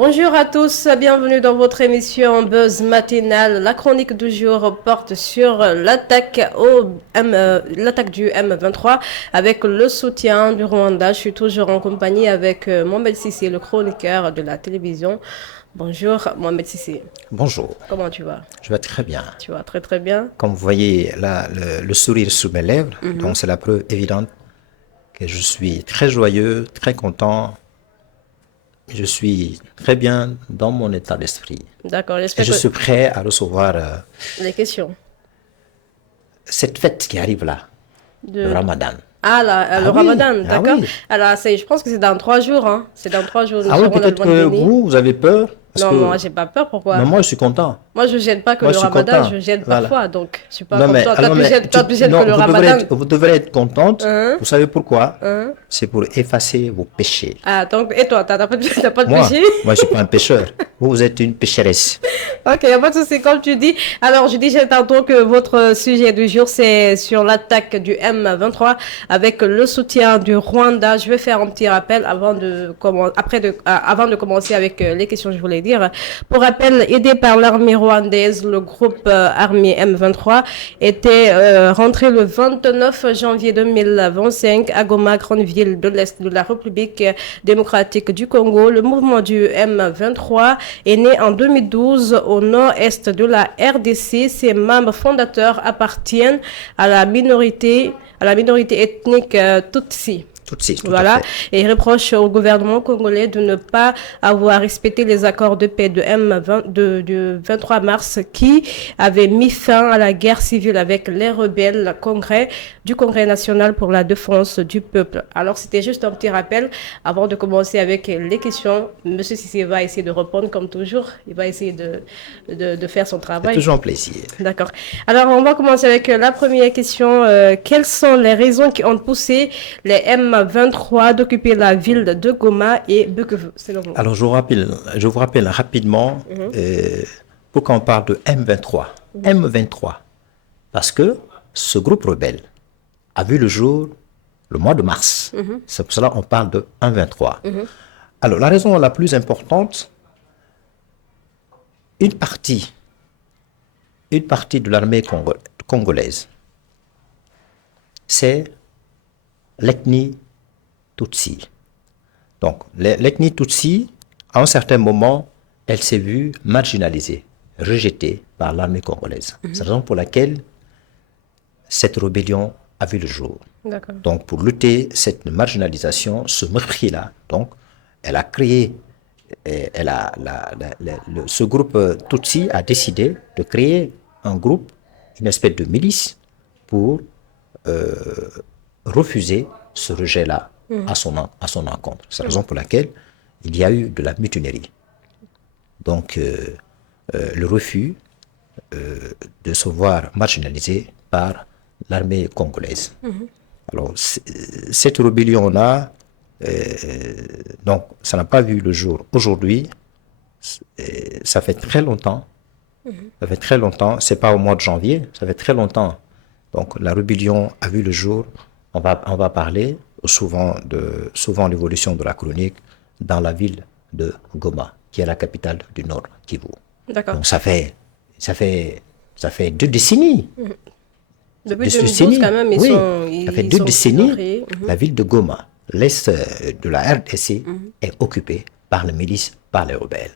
Bonjour à tous, bienvenue dans votre émission Buzz matinale. La chronique du jour porte sur l'attaque du M23 avec le soutien du Rwanda. Je suis toujours en compagnie avec Mohamed Sissi, le chroniqueur de la télévision. Bonjour Mohamed Sissi. Bonjour. Comment tu vas? Je vais très bien. Tu vas très très bien. Comme vous voyez là, le sourire sur mes lèvres, donc c'est la preuve évidente que je suis très joyeux, très content. Je suis très bien dans mon état d'esprit. D'accord, Et j'espère je que suis prêt à recevoir les questions cette fête qui arrive là, le de... Ramadan. Le Oui, Ramadan, ah d'accord. oui. Alors, je pense que c'est dans 3 jours, hein. C'est dans 3 jours, nous Ah oui, serons dans le peut-être mois de que béni. vous avez peur, parce Non, moi, que j'ai pas peur, mais pourquoi? moi je suis content. Moi, je gêne pas que Moi le je suis ramadan, content. je gêne Voilà. parfois, donc je suis pas Non comme mais, toi. alors, mais Toi, plus gêne que le ramadan. vous devrez être contente. Hein? Vous savez pourquoi? Hein? C'est pour effacer vos péchés. Ah, donc, et toi, t'as pas de Moi, péché? moi je suis pas un pécheur. Vous êtes une pécheresse. Ok, y a pas de souci, comme tu dis. Alors, je disais tantôt que votre sujet du jour, c'est sur l'attaque du M23 avec le soutien du Rwanda. Je vais faire un petit rappel avant de commencer avec les questions, je voulais dire. Pour rappel, aidé par l'armée rwandaise, le groupe armé M23 était rentré le 29 janvier 2025 à Goma, grande ville de l'Est de la République démocratique du Congo. Le mouvement du M23 est né en 2012 au nord-est de la RDC. Ses membres fondateurs appartiennent à la minorité ethnique Tutsi. Tout à Voilà, fait. et il reproche au gouvernement congolais de ne pas avoir respecté les accords de paix du 23 mars qui avait mis fin à la guerre civile avec les rebelles du Congrès national pour la défense du peuple. Alors, c'était juste un petit rappel avant de commencer avec les questions. Monsieur Sissé va essayer de répondre comme toujours. Il va essayer de faire son C'est travail. toujours un plaisir. D'accord. Alors, on va commencer avec la première question. Quelles sont les raisons qui ont poussé les M23 d'occuper la ville de Goma et Bukavu, selon vous? Alors je vous rappelle rapidement pourquoi on parle de M23. M23, parce que ce groupe rebelle a vu le jour le mois de mars. C'est pour cela qu'on parle de M23. Alors la raison la plus importante, une partie de l'armée congolaise, c'est l'ethnie Tutsi. Donc, l'ethnie Tutsi, à un certain moment, elle s'est vue marginalisée, rejetée par l'armée congolaise. C'est la raison pour laquelle cette rébellion a vu le jour. D'accord. Donc, pour lutter cette marginalisation, ce mépris-là, donc, elle a créé, ce groupe Tutsi a décidé de créer un groupe, une espèce de milice, pour refuser ce rejet-là à son encontre. C'est la raison pour laquelle il y a eu de la mutinerie. Donc, le refus de se voir marginalisé par l'armée congolaise. Alors, cette rébellion-là, donc, ça n'a pas vu le jour aujourd'hui. Ça fait très longtemps. Ça fait très longtemps. C'est pas au mois de janvier. Ça fait très longtemps. Donc, la rébellion a vu le jour. On va parler souvent de l'évolution de la chronique dans la ville de Goma, qui est la capitale du Nord Kivu. D'accord. Donc ça fait 2 décennies. Depuis Deux 2012, décennies. quand même, Oui, ils ça fait 2 sont décennies. créés. La ville de Goma, l'est de la RDC, est occupée par les milices, par les rebelles.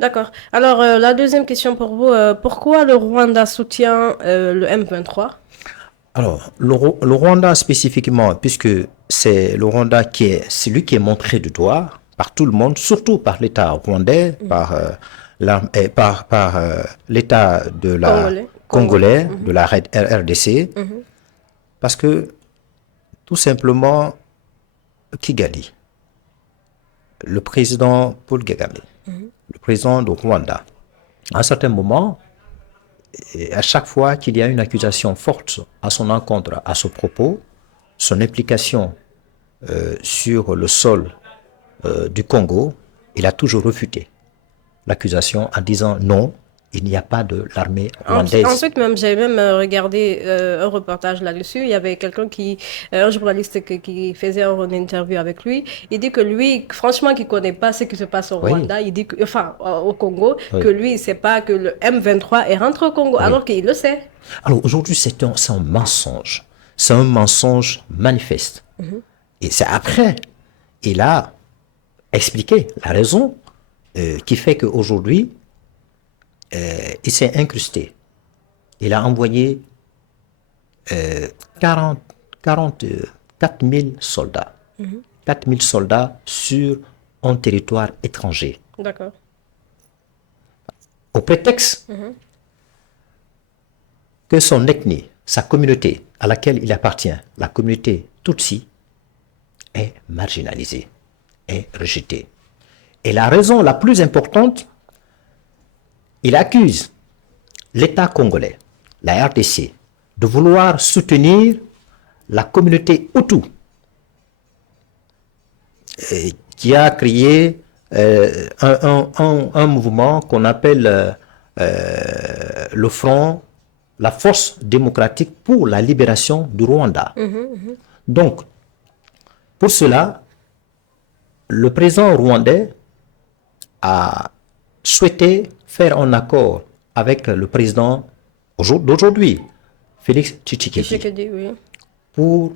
D'accord. Alors, la deuxième question pour vous, pourquoi le Rwanda soutient le M23? Alors, le Rwanda spécifiquement, puisque c'est le Rwanda qui est celui qui est montré du doigt par tout le monde, surtout par l'État rwandais, par l'État de la congolais, de la RDC, parce que tout simplement, Kigali, le président Paul Kagame, le président du Rwanda, à un certain moment, et à chaque fois qu'il y a une accusation forte à son encontre, à ce propos, son implication sur le sol du Congo, il a toujours refuté l'accusation en disant non, il n'y a pas de l'armée rwandaise. Ensuite, même, j'ai même regardé un reportage là-dessus. Il y avait quelqu'un un journaliste qui faisait une interview avec lui. Il dit que lui, franchement, qu'il connaît pas ce qui se passe au Oui. Rwanda. Il dit que, enfin, au Congo, Oui. que lui, il sait pas que le M23 est rentré au Congo, alors qu'il le sait. Alors aujourd'hui, c'est un mensonge. C'est un mensonge manifeste. Et c'est après, il a expliqué la raison qui fait qu'aujourd'hui, il s'est incrusté. Il a envoyé 44 000 soldats. 4 000 soldats sur un territoire étranger. D'accord. Au prétexte que son ethnie, sa communauté à laquelle il appartient, la communauté Tutsi, est marginalisée, est rejetée. Et la raison la plus importante, il accuse l'État congolais, la RDC, de vouloir soutenir la communauté Hutu, qui a créé un mouvement qu'on appelle le Front, la Force démocratique pour la libération du Rwanda. Donc, pour cela, le président rwandais a souhaité faire un accord avec le président d'aujourd'hui, Félix Tshisekedi, Oui. pour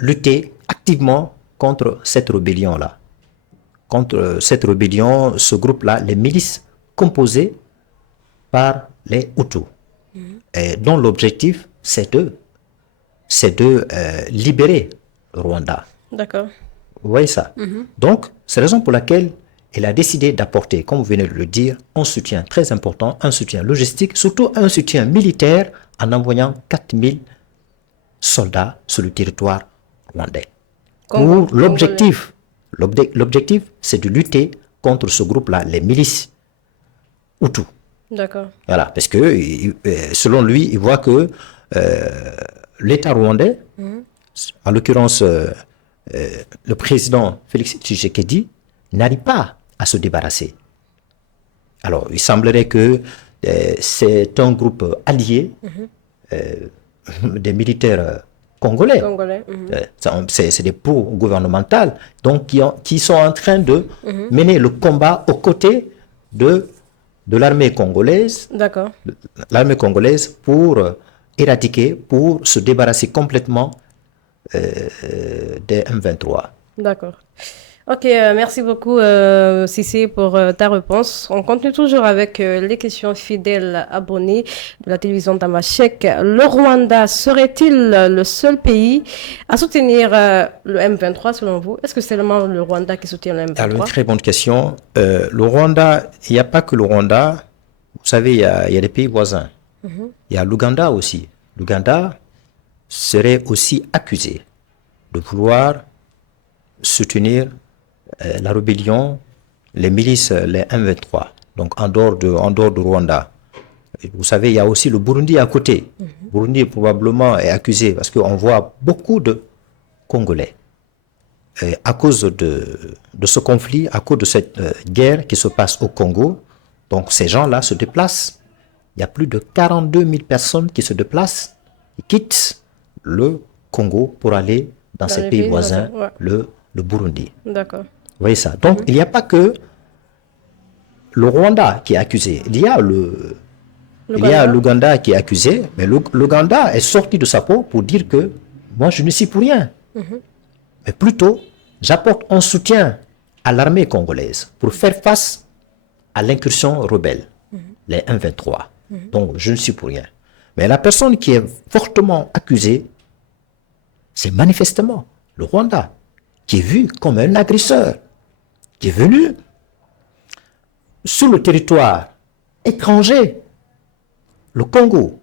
lutter activement contre cette rébellion-là. Contre cette rébellion, ce groupe-là, les milices composées par les Hutus, et dont l'objectif, c'est de libérer le Rwanda. D'accord. Vous voyez ça? Donc, c'est la raison pour laquelle elle a décidé d'apporter, comme vous venez de le dire, un soutien très important, un soutien logistique, surtout un soutien militaire, en envoyant 4 000 soldats sur le territoire rwandais. Pour l'objectif, c'est de lutter contre ce groupe-là, les milices Hutus. D'accord. Voilà, parce que selon lui, il voit que l'État rwandais, en l'occurrence le président Félix Tshisekedi, n'arrive pas à se débarrasser. Alors, il semblerait que c'est un groupe allié des militaires congolais. C'est des pro-gouvernementales, donc qui sont en train de mener le combat aux côtés de l'armée congolaise. D'accord. L'armée congolaise pour éradiquer, pour se débarrasser complètement des M23. D'accord. Ok, merci beaucoup Cissé pour ta réponse. On continue toujours avec les questions fidèles abonnés de la télévision Tamashek. Le Rwanda serait-il le seul pays à soutenir le M23 selon vous? Est-ce que c'est seulement le Rwanda qui soutient le M23? Alors, une très bonne question. Le Rwanda, il n'y a pas que le Rwanda. Vous savez, il y a des pays voisins. Il y a l'Ouganda aussi. L'Ouganda serait aussi accusé de vouloir soutenir la rébellion, les milices, les M23, donc en dehors de Rwanda. Et vous savez, il y a aussi le Burundi à côté. Burundi probablement est accusé parce qu'on voit beaucoup de Congolais. Et à cause de ce conflit, à cause de cette guerre qui se passe au Congo, donc ces gens-là se déplacent. Il y a plus de 42 000 personnes qui se déplacent, qui quittent le Congo pour aller dans ces pays voisins, le Burundi. D'accord. Vous voyez ça? Donc, il n'y a pas que le Rwanda qui est accusé. Il y a l'Ouganda qui est accusé, mais l'Ouganda est sorti de sa peau pour dire que moi, je ne suis pour rien. Mais plutôt, j'apporte un soutien à l'armée congolaise pour faire face à l'incursion rebelle, les M23. Donc, je ne suis pour rien. Mais la personne qui est fortement accusée, c'est manifestement le Rwanda, qui est vu comme un agresseur, qui est venu sur le territoire étranger, le Congo,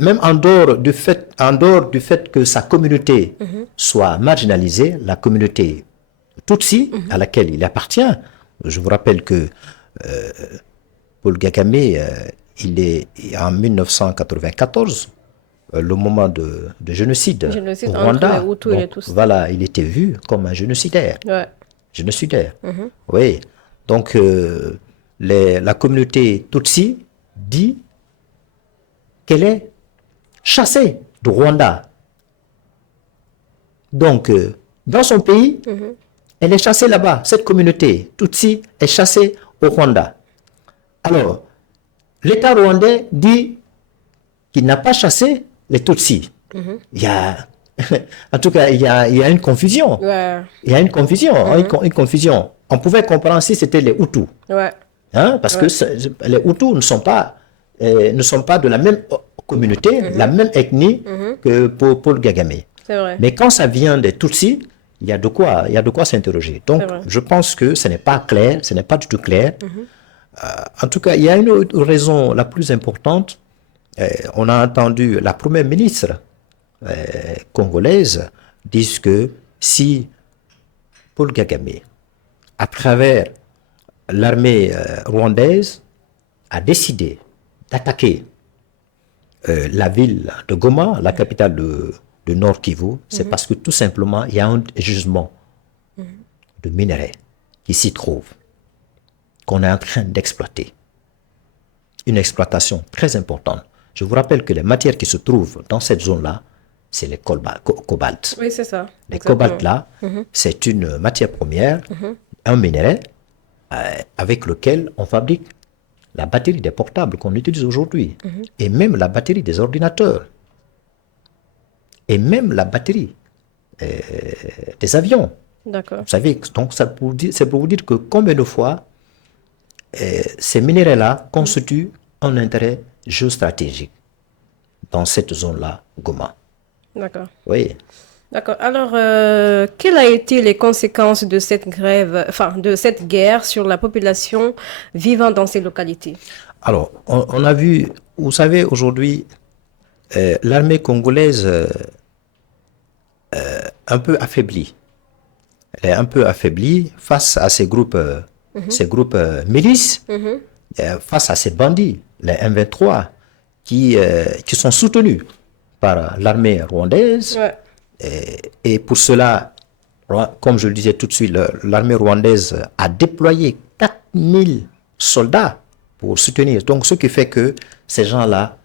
même en dehors du fait que sa communauté soit marginalisée, la communauté Tutsi, à laquelle il appartient. Je vous rappelle que Paul Kagame, il est en 1994, le moment de génocide au Rwanda. Donc, voilà, il était vu comme un génocidaire. Ouais. Génocidaire. Oui. Donc, la communauté Tutsi dit qu'elle est chassée du Rwanda. Donc, dans son pays, elle est chassée là-bas. Cette communauté Tutsi est chassée au Rwanda. Alors, l'État rwandais dit qu'il n'a pas chassé les Tutsis. Il y a, en tout cas, il y a une confusion. Ouais. Il y a une confusion, une confusion. On pouvait comprendre si c'était les Hutus. Ouais. Hein, parce que les Hutus ne sont pas de la même communauté, la même ethnie que Paul Kagame. C'est vrai. Mais quand ça vient des Tutsis, il y a de quoi s'interroger. Donc, je pense que ce n'est pas clair, ce n'est pas du tout clair. En tout cas, il y a une autre raison la plus importante. On a entendu la première ministre congolaise dire que si Paul Kagame, à travers l'armée rwandaise, a décidé d'attaquer la ville de Goma, la capitale de Nord Kivu, c'est parce que tout simplement, il y a un gisement de minerais qui s'y trouve, qu'on est en train d'exploiter. Une exploitation très importante. Je vous rappelle que les matières qui se trouvent dans cette zone-là, c'est les cobalt. Oui, c'est ça. Les cobalt-là, c'est une matière première, un minerai avec lequel on fabrique la batterie des portables qu'on utilise aujourd'hui, et même la batterie des ordinateurs, et même la batterie des avions. D'accord. Vous savez, donc c'est pour vous dire que combien de fois ces minéraux-là constituent un intérêt géostratégique dans cette zone-là, Goma. D'accord. Oui. D'accord. Alors, quelles ont été les conséquences de cette grève, enfin, de cette guerre sur la population vivant dans ces localités? Alors, on a vu, vous savez, aujourd'hui, l'armée congolaise un peu affaiblie. Elle est un peu affaiblie face à ces groupes milices, face à ces bandits, les M23, qui sont soutenus par l'armée rwandaise. Ouais. Et pour cela, comme je le disais tout de suite, l'armée rwandaise a déployé 4000 soldats pour soutenir. Donc, ce qui fait que ces gens-là,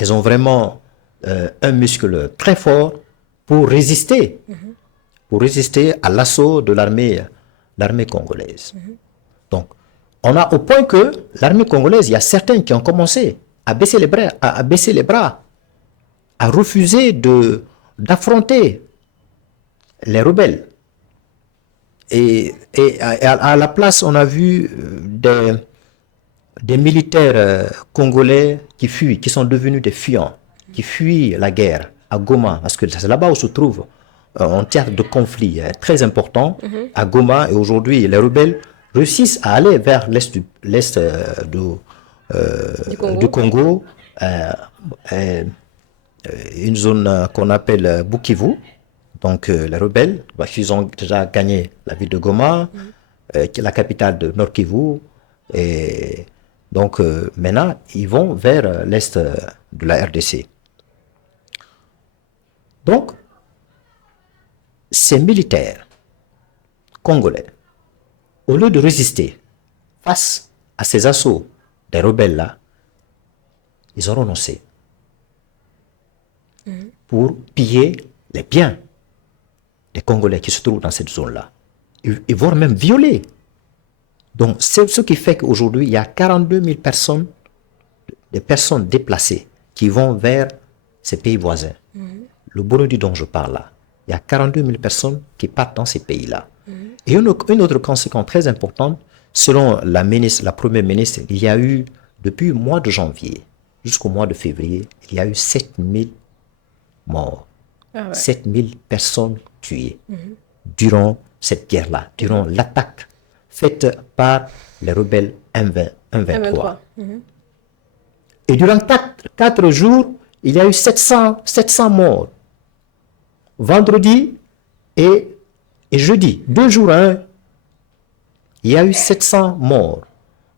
ils ont vraiment un muscle très fort pour résister à l'assaut de l'armée congolaise. Donc, on a au point que l'armée congolaise, il y a certains qui ont commencé à baisser les bras, à refuser d'affronter les rebelles. Et à la place, on a vu des militaires congolais qui fuient, qui sont devenus des fuyants, qui fuient la guerre à Goma, parce que c'est là-bas où se trouve un théâtre de conflit très important à Goma, et aujourd'hui les rebelles réussissent à aller vers l'est du Congo, une zone qu'on appelle Bukivu. Donc les rebelles, ils ont déjà gagné la ville de Goma, qui est la capitale de Nord Kivu, et donc maintenant ils vont vers l'est de la RDC. Donc, ces militaires congolais, au lieu de résister face à ces assauts des rebelles-là, ils ont renoncé pour piller les biens des Congolais qui se trouvent dans cette zone-là, et voire même violer. Donc, c'est ce qui fait qu'aujourd'hui, il y a 42 000 personnes, des personnes déplacées qui vont vers ces pays voisins. Le Burundi dont je parle là, il y a 42 000 personnes qui partent dans ces pays-là. Et une autre conséquence très importante, selon la première ministre, il y a eu, depuis le mois de janvier jusqu'au mois de février, il y a eu 7 000 morts. 7 000 personnes tuées durant cette guerre-là, durant l'attaque faite par les rebelles M23. Et durant 4 jours, il y a eu 700 morts. Vendredi et jeudi, 2 jours, il y a eu 700 morts.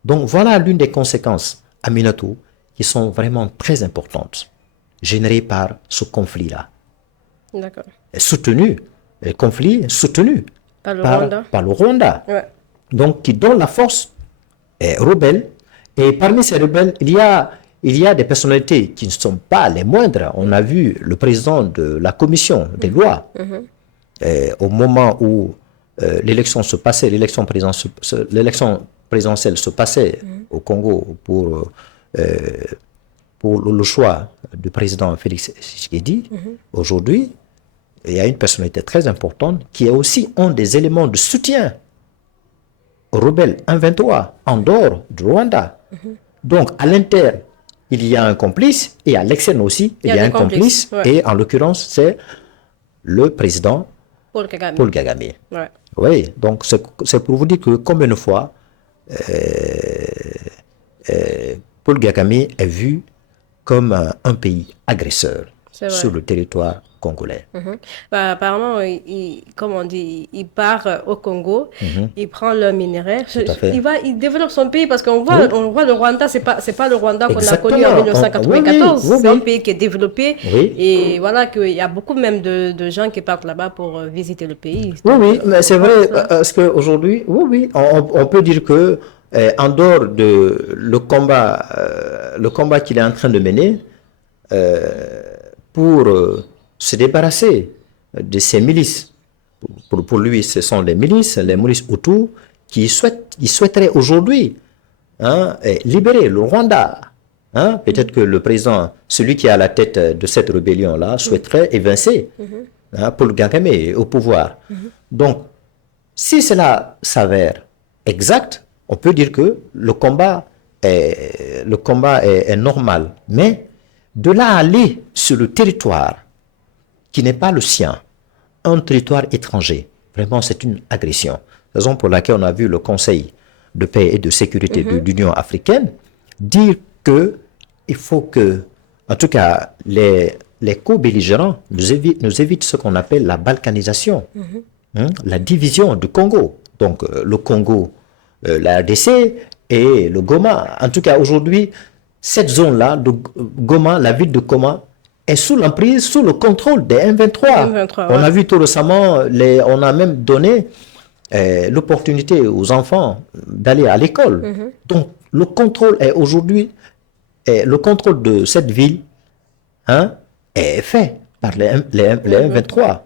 Donc voilà l'une des conséquences, Aminatou, qui sont vraiment très importantes, générées par ce conflit-là. D'accord. Le conflit soutenu par le Rwanda. Ouais. Donc qui donne la force rebelles. Et parmi ces rebelles, il y a des personnalités qui ne sont pas les moindres. On a vu le président de la commission des lois, au moment où l'élection se passait, l'élection présidentielle se passait au Congo pour le choix du président Félix Tshisekedi. Aujourd'hui, il y a une personnalité très importante qui est aussi un des éléments de soutien aux rebelles M23 en dehors du Rwanda. Donc, à l'interne, il y a un complice et à l'externe aussi, il y a un complice. Et en l'occurrence, c'est le président Paul Kagame. Ouais. Oui, donc c'est pour vous dire que combien de fois Paul Kagame est vu comme un pays agresseur sur le territoire congolais. Bah, apparemment, comme on dit, il part au Congo, il prend le minerai, il développe son pays parce qu'on voit, on voit le Rwanda, c'est pas le Rwanda qu'on a connu en 1994, c'est un pays qui est développé et voilà qu'il y a beaucoup même de gens qui partent là-bas pour visiter le pays. Oui, mais c'est vrai, parce qu'aujourd'hui, on peut dire que en dehors de le combat qu'il est en train de mener pour se débarrasser de ces milices. Pour lui, ce sont les milices Hutus qui souhaiteraient aujourd'hui libérer le Rwanda. Peut-être que le président, celui qui est à la tête de cette rébellion-là, souhaiterait évincer Paul Kagame au pouvoir. Donc, si cela s'avère exact, on peut dire que le combat est normal. Mais de là à aller sur le territoire qui n'est pas le sien, un territoire étranger, vraiment c'est une agression. Raison pour laquelle on a vu le Conseil de paix et de sécurité de l'Union africaine dire que il faut que, en tout cas, les co-belligérants nous évitent ce qu'on appelle la balkanisation, la division du Congo. Donc le Congo, la RDC et le Goma. En tout cas, aujourd'hui, cette zone-là de Goma, la ville de Goma, est sous l'emprise, sous le contrôle des M23. On a vu tout récemment, on a même donné l'opportunité aux enfants d'aller à l'école. Donc, le contrôle est aujourd'hui, le contrôle de cette ville est fait par les M23.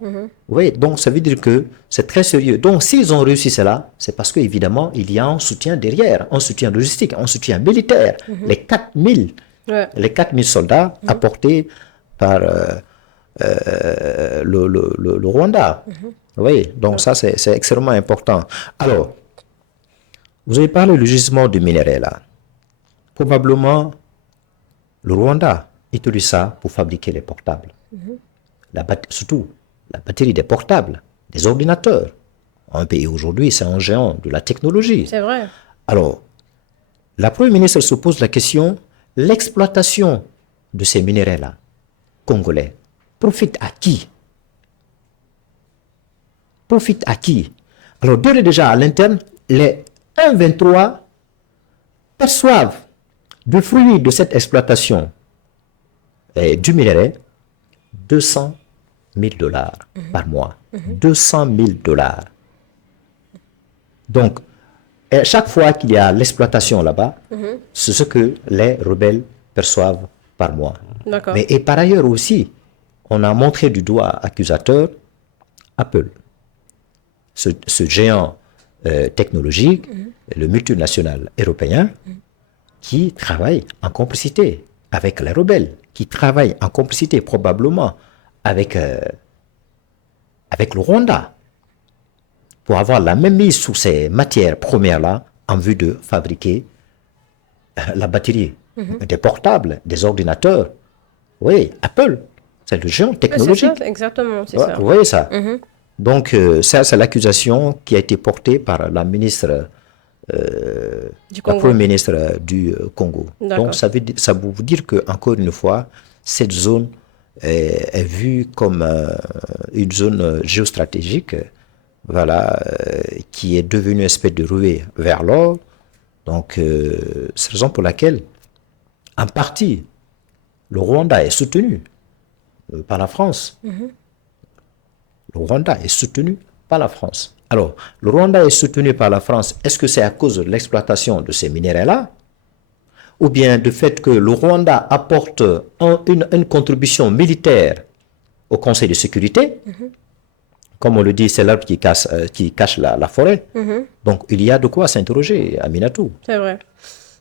Oui, donc ça veut dire que c'est très sérieux. Donc, s'ils ont réussi cela, c'est parce qu'évidemment, il y a un soutien derrière, un soutien logistique, un soutien militaire. Les 4000 soldats apportés par le Rwanda. Oui, donc ça c'est extrêmement important. Alors, vous avez parlé du gisement du minerai là. Probablement, le Rwanda utilise ça pour fabriquer les portables. Surtout la batterie des portables, des ordinateurs. Un pays aujourd'hui, c'est un géant de la technologie. C'est vrai. Alors, la Première ministre se pose la question, l'exploitation de ces minéraux là congolais profite à qui? Profite à qui? Alors, déjà à l'interne, les 1,23 perçoivent du fruit de cette exploitation du minerai 200 000 $ par mois. 200 000 $. Donc, chaque fois qu'il y a l'exploitation là-bas, c'est ce que les rebelles perçoivent par mois. Mais et par ailleurs aussi, on a montré du doigt accusateur Apple, ce géant technologique, le multinational européen, qui travaille en complicité avec les rebelles, qui travaille en complicité probablement avec le Rwanda, pour avoir la même mise sur ces matières premières-là en vue de fabriquer la batterie des portables, des ordinateurs. Oui, Apple, c'est le géant technologique. C'est ça, exactement, c'est ça. Vous voyez ça? Donc, ça, c'est l'accusation qui a été portée par la ministre, la première ministre du Congo. Donc, ça veut vous dire que, encore une fois, cette zone est vue comme une zone géostratégique, voilà, qui est devenue une espèce de ruée vers l'or. Donc, c'est la raison pour laquelle, en partie, le Rwanda est soutenu par la France. Le Rwanda est soutenu par la France. Alors, le Rwanda est soutenu par la France. Est-ce que c'est à cause de l'exploitation de ces minéraux-là? Ou bien du fait que le Rwanda apporte une contribution militaire au Conseil de sécurité? Comme on le dit, c'est l'arbre qui cache la forêt. Donc, il y a de quoi s'interroger, Aminatou. C'est vrai.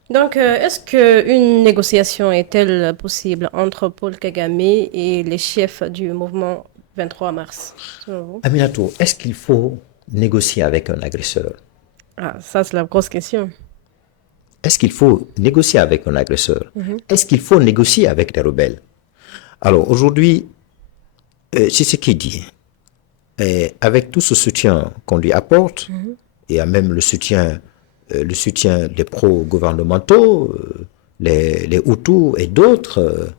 Donc, est-ce qu'une négociation est-elle possible entre Paul Kagame et les chefs du mouvement 23 mars, selon vous? Aminatou, est-ce qu'il faut négocier avec un agresseur? Ah, ça, c'est la grosse question. Est-ce qu'il faut négocier avec un agresseur? Est-ce qu'il faut négocier avec des rebelles? Alors, aujourd'hui, Tshisekedi, avec tout ce soutien qu'on lui apporte, et même le soutien des pro-gouvernementaux, les Hutus et d'autres,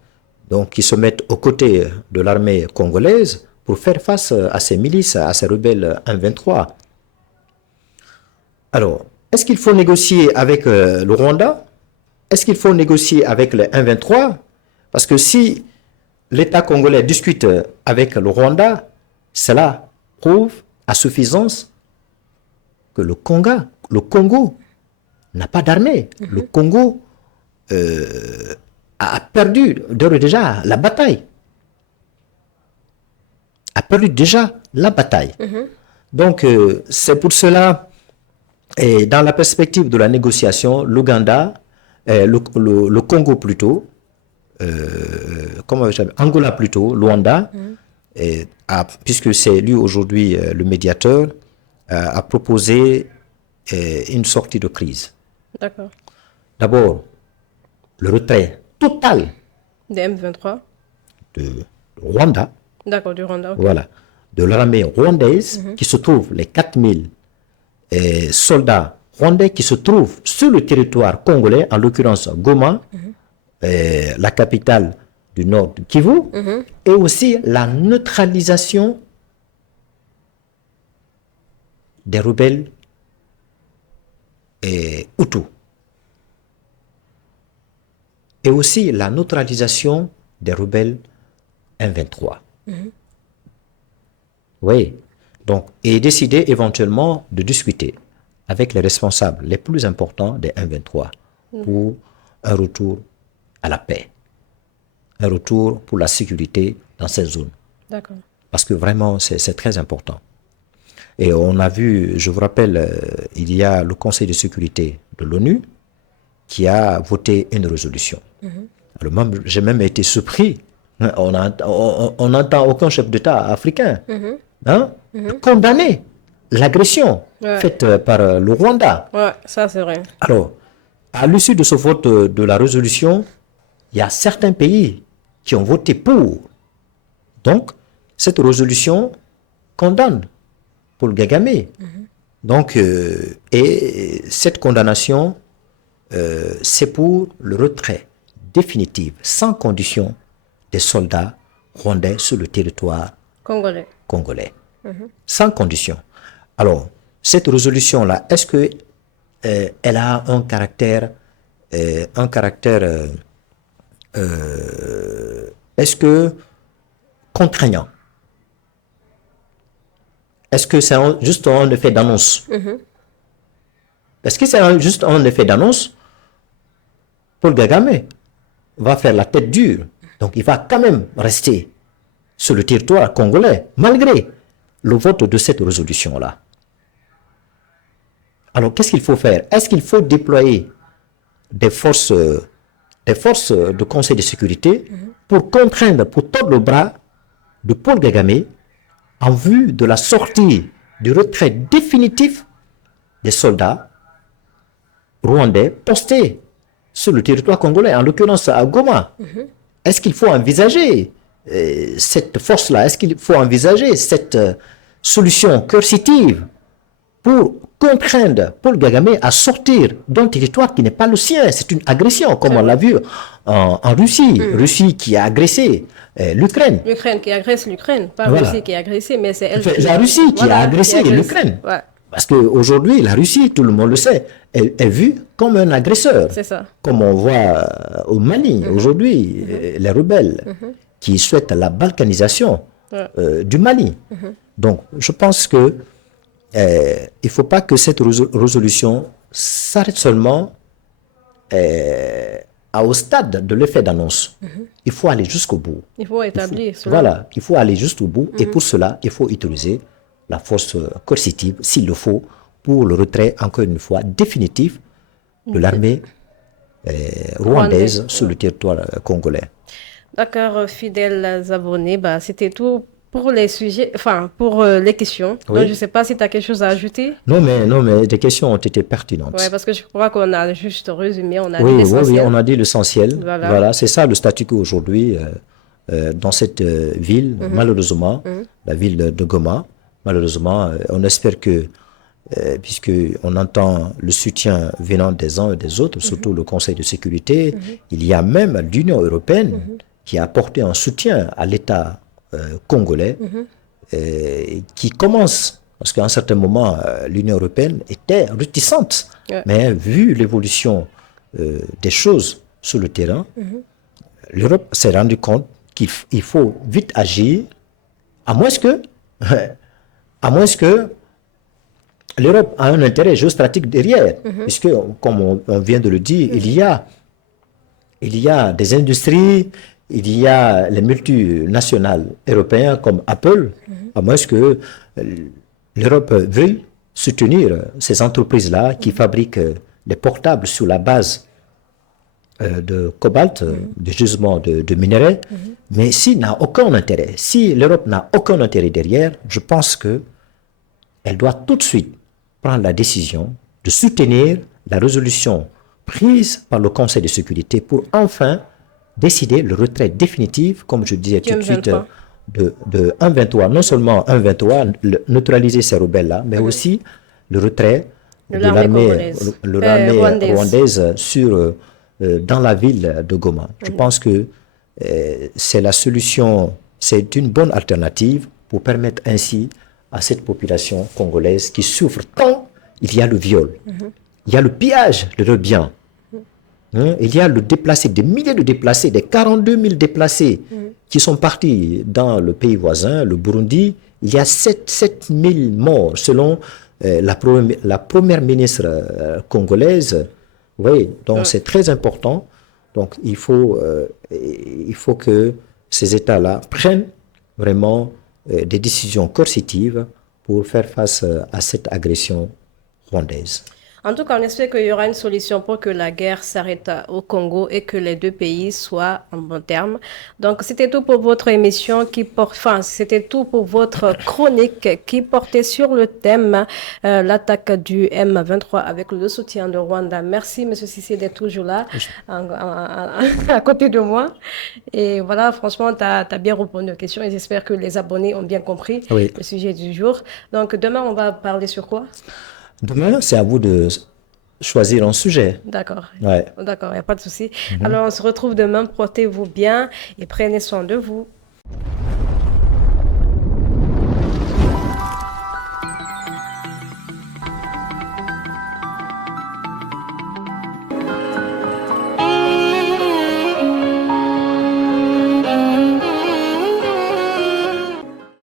donc qui se mettent aux côtés de l'armée congolaise pour faire face à ces milices, à ces rebelles M23. Alors, est-ce qu'il faut négocier avec le Rwanda? Est-ce qu'il faut négocier avec les M23? Parce que si l'État congolais discute avec le Rwanda, cela prouve à suffisance que le Congo n'a pas d'armée. Le Congo a perdu d'ores et déjà la bataille. A perdu déjà la bataille. Donc, c'est pour cela, et dans la perspective de la négociation, l'Ouganda, le Congo plutôt, Angola plutôt, Luanda, puisque c'est lui aujourd'hui le médiateur, a proposé une sortie de crise. D'accord. D'abord, le retrait total Des M23? de Rwanda. D'accord, du Rwanda. Okay. Voilà. De l'armée rwandaise qui se trouve, les 4000 soldats rwandais qui se trouvent sur le territoire congolais, en l'occurrence Goma, la capitale du nord du Kivu, et aussi la neutralisation des rebelles Hutus. Et aussi la neutralisation des rebelles M23. Oui. Donc, et décider éventuellement de discuter avec les responsables les plus importants des M23 pour un retour à la paix. Un retour pour la sécurité dans ces zones. D'accord. Parce que vraiment, c'est très important. Et on a vu, je vous rappelle, il y a le Conseil de sécurité de l'ONU qui a voté une résolution. Alors j'ai même été surpris. On n'entend aucun chef d'État africain condamner l'agression faite par le Rwanda. Ouais, ça c'est vrai. Alors, à l'issue de ce vote de la résolution, il y a certains pays qui ont voté pour. Donc, cette résolution condamne Paul Kagame. Donc, et cette condamnation, c'est pour le retrait définitif, sans condition, des soldats rwandais sur le territoire congolais. Sans condition. Alors, cette résolution-là, est-ce que elle a un caractère est-ce que contraignant? Est-ce que c'est juste un effet d'annonce? Est-ce que c'est juste un effet d'annonce? Paul Kagame va faire la tête dure. Donc, il va quand même rester sur le territoire congolais, malgré le vote de cette résolution-là. Alors, qu'est-ce qu'il faut faire? Est-ce qu'il faut déployer des forces de Conseil de sécurité pour contraindre, pour tordre le bras de Paul Kagame en vue de la sortie du retrait définitif des soldats rwandais postés sur le territoire congolais, en l'occurrence à Goma? Est-ce qu'il faut envisager cette force-là? Est-ce qu'il faut envisager cette solution coercitive pour contraindre Paul Kagame à sortir d'un territoire qui n'est pas le sien? C'est une agression, comme on l'a vu en Russie. Russie qui a agressé l'Ukraine. L'Ukraine qui agresse l'Ukraine, pas la Russie qui a agressé, mais c'est elle. La Russie qui a agressé l'Ukraine. Ouais. Parce qu'aujourd'hui, la Russie, tout le monde le sait, est vue comme un agresseur. C'est ça. Comme on voit au Mali, aujourd'hui, les rebelles qui souhaitent la balkanisation du Mali. Donc, je pense que il ne faut pas que cette résolution s'arrête seulement au stade de l'effet d'annonce. Il faut aller jusqu'au bout. Il faut établir cela. Voilà, il faut aller jusqu'au bout. Et pour cela, il faut utiliser la force coercitive, s'il le faut, pour le retrait, encore une fois, définitif de l'armée rwandaise sur le territoire congolais. D'accord, fidèles abonnés, bah, c'était tout pour les sujets, enfin, pour les questions. Oui. Donc, je ne sais pas si tu as quelque chose à ajouter. Non, mais des questions ont été pertinentes. Oui, parce que je crois qu'on a juste résumé, on a dit Oui, l'essentiel. on a dit l'essentiel. Voilà. Voilà, c'est ça le statu quo aujourd'hui dans cette ville, malheureusement, la ville de Goma. Malheureusement, on espère que, puisqu'on entend le soutien venant des uns et des autres, surtout le Conseil de sécurité, il y a même l'Union européenne qui a apporté un soutien à l'État congolais, qui commence, parce qu'à un certain moment, l'Union européenne était réticente, mais vu l'évolution des choses sur le terrain, l'Europe s'est rendue compte qu'il faut vite agir, à moins que l'Europe a un intérêt géostratégique derrière, puisque, comme on vient de le dire, il y a des industries, il y a les multinationales européennes comme Apple, à moins que l'Europe veuille soutenir ces entreprises-là qui fabriquent des portables sur la base de cobalt, de gisement de minerais. Mais s'il n'a aucun intérêt, si l'Europe n'a aucun intérêt derrière, je pense qu'elle doit tout de suite prendre la décision de soutenir la résolution prise par le Conseil de sécurité pour enfin décider le retrait définitif, comme je disais tout de suite, de 1,23. Non seulement 1,23, neutraliser ces rebelles-là, mais aussi le retrait de l'armée rwandaise dans la ville de Goma. Je pense que c'est la solution, c'est une bonne alternative pour permettre ainsi à cette population congolaise qui souffre tant. Il y a le viol, il y a le pillage de leurs biens, il y a le déplacé, des milliers de déplacés, des 42 000 déplacés qui sont partis dans le pays voisin, le Burundi. Il y a 7 000 morts selon la première ministre congolaise. Oui, donc c'est très important. Donc il faut que ces États-là prennent vraiment des décisions coercitives pour faire face à cette agression rwandaise. En tout cas, on espère qu'il y aura une solution pour que la guerre s'arrête au Congo et que les deux pays soient en bon terme. Donc, c'était tout pour votre émission c'était tout pour votre chronique qui portait sur le thème l'attaque du M23 avec le soutien de Rwanda. Merci, M. Cissé, d'être toujours là, à côté de moi. Et voilà, franchement, tu as bien répondu aux questions et j'espère que les abonnés ont bien compris le sujet du jour. Donc, demain, on va parler sur quoi? Demain, c'est à vous de choisir un sujet. D'accord. Ouais. D'accord, il n'y a pas de souci. Alors, on se retrouve demain. Portez-vous bien et prenez soin de vous.